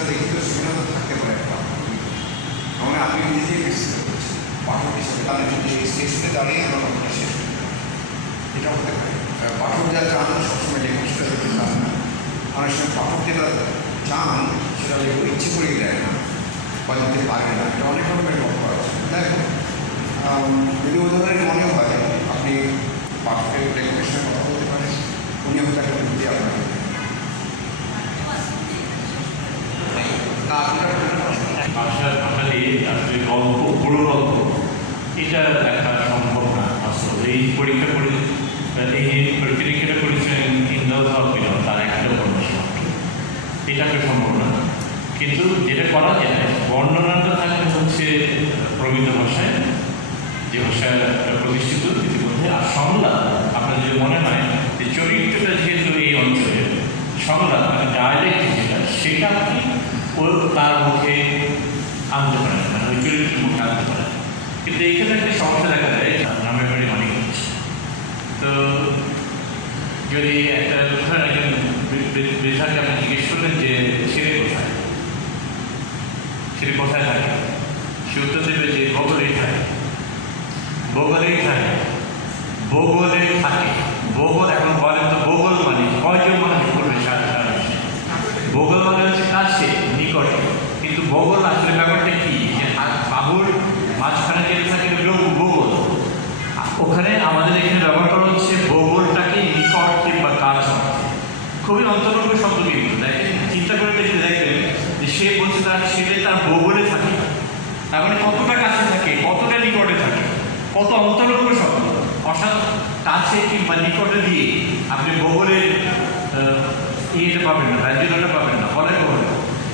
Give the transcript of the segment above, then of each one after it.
সেটা লিখিত সেখানে তো থাকতে পারে একটা। এবং আপনি বিস্তৃত করছেন পাঠক হিসেবে তাহলে যদি স্টেজে দাঁড়িয়ে আমরা ঘটনা শেষ এটা হতে পারে। পাঠক যা চান সবসময় লেখক সেটা দেখতে চান না, অনেক সময় পাঠক যেটা চান, সেটা লেখক ইচ্ছে করেই দেয় না, বা দিতে পারে না। এটা অনেক রকমের লক্ষ্য আছে। দেখো যদি ধরনের মনে হয়, আপনি পাঠকের লেখকের সঙ্গে কথা বলতে পারেন উনি হয়তো একটা বুদ্ধি আপনাকে দেবেন। না আপনার ভাষার ভাষা দিয়ে আসলে গল্প পুরো গল্প এটা দেখা সম্ভব না আসলে এই পরীক্ষা করে এই যে পরীক্ষা করেছেন ইন্দ্র হকিল তার একটা উপন্যাস মাত্র এটা তো সম্ভব না কিন্তু যেটা করা যায় বর্ণনাটা থাকে হচ্ছে প্রমিত ভাষায় যে ভাষায় প্রতিষ্ঠিত ইতিমধ্যে আর সংলাপ আপনার যদি মনে হয় যে চরিত্রটা যেহেতু এই অঞ্চলের সংলাপ মানে ডায়ালেক্ট যেটা, সেটা আপনি তার মুখে আনতে পারেন মানে ওই চরিত্রের মুখে আনতে পারেন কিন্তু এখানে একটা সমস্যা দেখা যায় নামের বাড়ি অনেক হচ্ছে তো যদি একটা ধরেন একজন বৃ- বৃ- বৃদ্ধাকে আপনি জিজ্ঞেস করলেন যে ছেলে কোথায় ছেলে কোথায় থাকে সে উত্তর দেবে যে বগলেই থাকে বগলেই থাকে বগলে থাকে বগল এখন বলেন তো বগল মানে কয়জন মানুষ করবে সারা সারা বিশ্বে? বগল মানে হচ্ছে কাছে নিকটে কিন্তু বগল আসলে ব্যাপারটা কি যে আ- বাবুর মাঝখানে যেটা থাকে ওগুলো বগল আর ওখানে আমাদের এখানে ব্যবহার করা হচ্ছে বগলটাকে নিকট কিংবা কাজ খুবই অন্তরঙ্গ শব্দ কিন্তু চিন্তা করে দেখলে দেখবেন যে সে বলছে তার ছেলে তার বগলে থাকে। তার মানে কতটা কাছে থাকে কতটা নিকটে থাকে কত অন্তরঙ্গ শব্দ। অর্থাৎ কাছে কিংবা নিকটে দিয়ে আপনি বগলের আহ, ইয়েটা পাবেন না রাজ্যটা পাবেন না ফলে বগল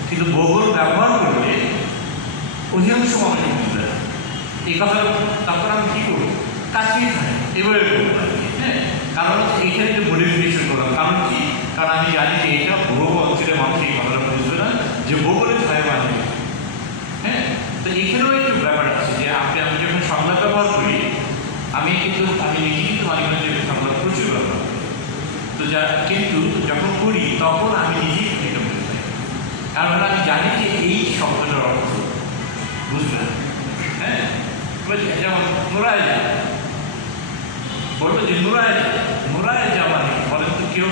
কিন্তু বগল ব্যবহার করলে অধিকাংশ মানুষ বুঝবে না এই কথা তারপর আমি কী করব? কাছেই থাকে এবারে হ্যাঁ? কারণ এইখানে যে কারণ আমি জানি যে এটা বহু অঞ্চলের মানুষ এই কথাটা বুঝবে না যে বগলে ছায় মানে হ্যাঁ? তো এখানেও একটু ব্যাপার আছে যে আপনি, আমি যখন সংলাপ ব্যবহার করি, আমি কিন্তু, আমি নিজে কিন্তু মাঝে মাঝে সংলাপ প্রচুর ব্যবহার তো যা, কিন্তু যখন করি তখন আমি নিজেই এটা বুঝতে পারি। কারণ আমি জানি যে এই শব্দটার অর্থ। বুঝবে হ্যাঁ? যেমন নোরায় যা বলতো যে নোরায় নোরায় যা মানে বলেন তো কেউ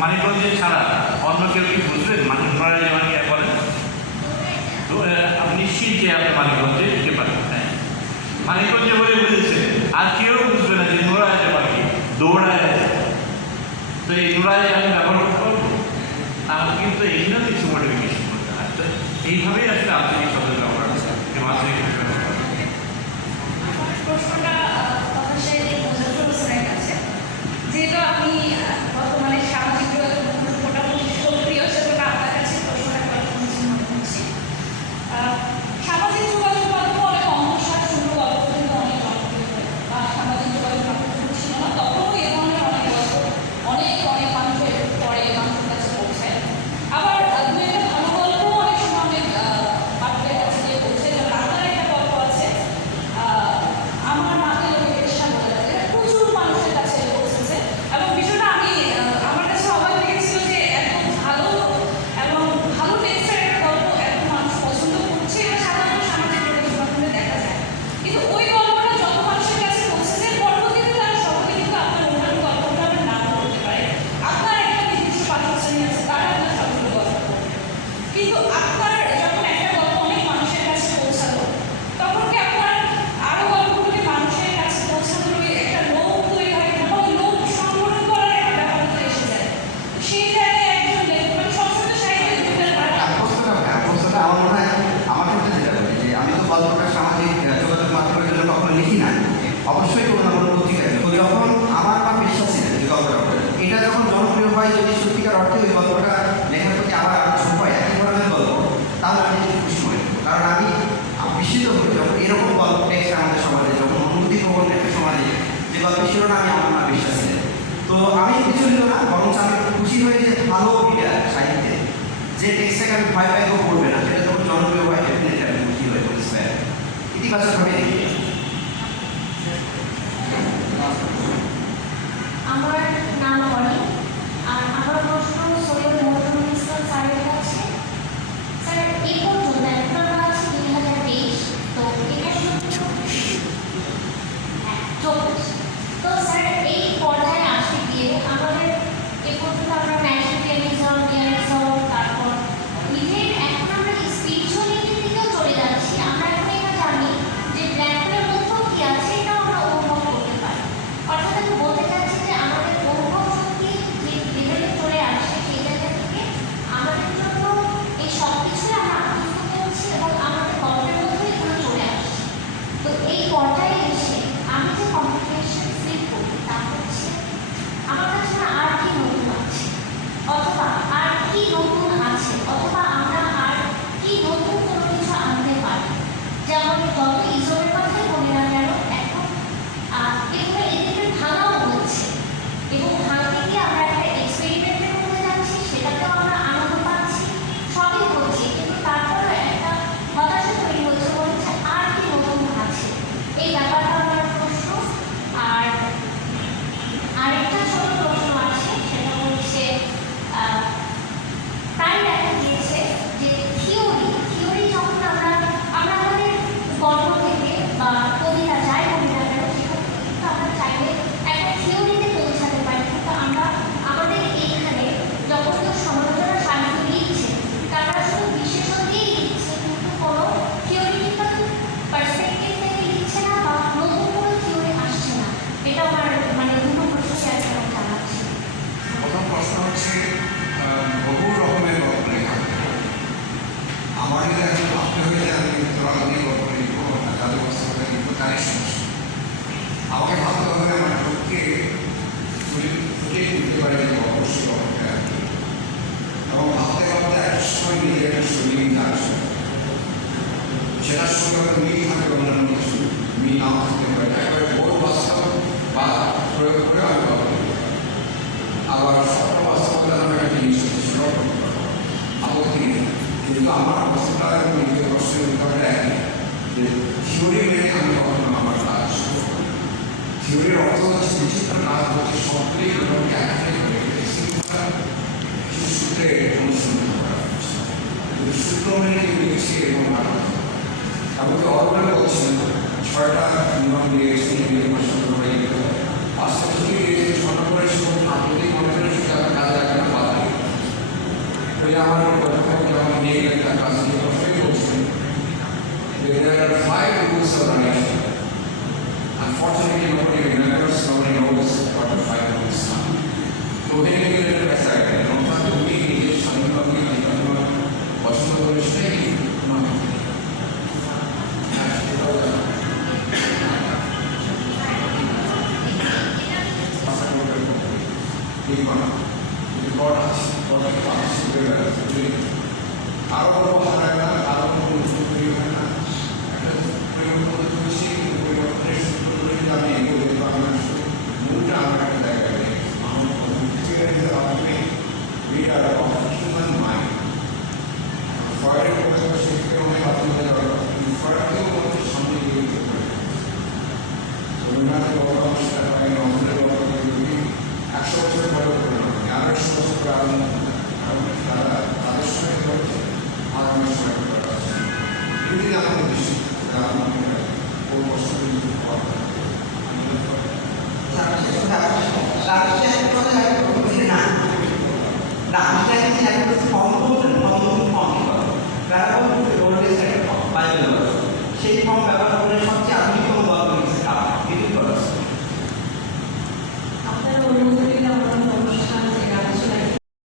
মানিকগঞ্জে ছাড়া অন্য কেউ কি বুঝবেন মানে নোরায় যা মানে কি বলেন তো নিশ্চিত যে আপনি মানিকগঞ্জে যেতে পারেন হ্যাঁ। মানিকগঞ্জে বলে বুঝেছে, আর কেউ বুঝবে না যে যা মানে কি, দৌড়ায় যা তো এই নোরায় আমি ব্যবহার পারব? তাহলে কিন্তু এইখানেও কিছু মডিফিকেশন করতে হয়। তো এইভাবেই আসলে আধুনিক শব্দ ব্যবহার আছে আধুনিক ভাষা ব্যবহার করা। আমার প্রশ্নটা আহ, কথা সাহিত্যিক মোজাফর হোসেনের কাছে যেহেতু আপনি আহ, বর্তমানে সামাজিক যোগাযোগ মাধ্যমে মোটামুটি সক্রিয় সেটা আপনার কাছে প্রশ্নটা করার কোনো মনে হচ্ছে আহ, সামাজিক যোগাযোগ মাধ্যমে অনেক অন্তঃসার শূন্য গল্প কিন্তু অনেক জনপ্রিয় হয় বা সামাজিক যোগাযোগ মাধ্যম যখন ছিল না তখনও এ ধরনের অনেক গল্প অনেক অনেক মানুষের পরে মানুষের কাছে পৌঁছায় আবার আহ, দু একটা ভালো গল্প অনেক সময় অনেক আহ, পাঠকের কাছে গিয়ে পৌঁছে যেমন আপনার একটা গল্প আছে আহ, আমার মাকে লোকের সামনে এটা প্রচুর মানুষের কাছে পৌঁছেছে এবং বিষয়টা আমি আহ, আমার কাছে অবাক লেগেছিল যে এত ভালো এবং ভালো টেক্সটের একটা গল্প এত মানুষ পছন্দ করছে এটা সাধারণত সামাজিক যোগাযোগ মাধ্যমে দেখা যায় কিন্তু ওই গল্পটা যত মানুষের কাছে পৌঁছেছে পরবর্তীতে তারা সকলে কিন্তু আপনার অন্যান্য গল্পটা আবার নাও করতে পারে আপনার একটা নির্দিষ্ট পাঠক শ্রেণি আছে তারা আপনার সবগুলো গল্প পড়বে কিন্তু আপনার যখন একটা গল্প অনেক মানুষের কাছে পৌঁছালো তখন কি আপনার আরও গল্পগুলোকে মানুষের কাছে পৌঁছানোর ওই একটা লোভ তৈরি হয় কিনা বা ওই লোভ সংগ্রহ করার একটা ব্যাপার তো এসে যায় তো সেই জায়গায় একজন লেখক মানে সবসময় সাহিত্যের দুটার হ্যাঁ, ভাড়া প্রশ্নটা হ্যাঁ, প্রশ্নটা আমার মনে হয় আমার ক্ষেত্রে যেটা বলি যে আমি তো গল্পটা সামাজিক আহ, যোগাযোগ মাধ্যমের জন্য কখনো লিখি না অবশ্যই কোনো না কোনো পত্রিকায় তো যখন আমার মা বিশ্বাস ছিলেন যে গল্পটা পড়ে, এটা যখন জনপ্রিয় হয় যদি সত্যিকার অর্থে ওই গল্পটা লেখার প্রতি আবার আগ্রহ হয় একই ধরনের গল্প তাহলে আমি একটু খুশি মনে করি কারণ আমি আমি বিস্মিত হই যখন এরকম গল্প টেক্সট আমাদের সমাজে যখন অনুভূতি প্রবণ একটা সমাজে যে গল্পের শিরোনামে আমার মা বিশ্বাস ছিলেন তো আমি বিচলিত না বরঞ্চ আমি খুশি হই যে ভালো রিডার সাহিত্যে। যে টেক্সটাকে আমি ভয় পাই পড়বে না, সেটা যখন জনপ্রিয় হয় ডেফিনেটলি আমি খুশি হয়ে পরিষ্কার ইতিবাচকভাবে দেখি। আমার শরীরে আমি কখনো আমার কাজ শরীর অর্থ হচ্ছে কিছুটা কাজ হচ্ছে শব্দে এবং ক্যাপে সূত্রে অনুসরণ করা সূত্র মেনে লিখছি এবং আমাকে অর্পণ করছেন ছয়টা নিয়ম দিয়েছি আস্তে There are five rules of life. Unfortunately, nobody remembers, nobody knows what the five rules are. strong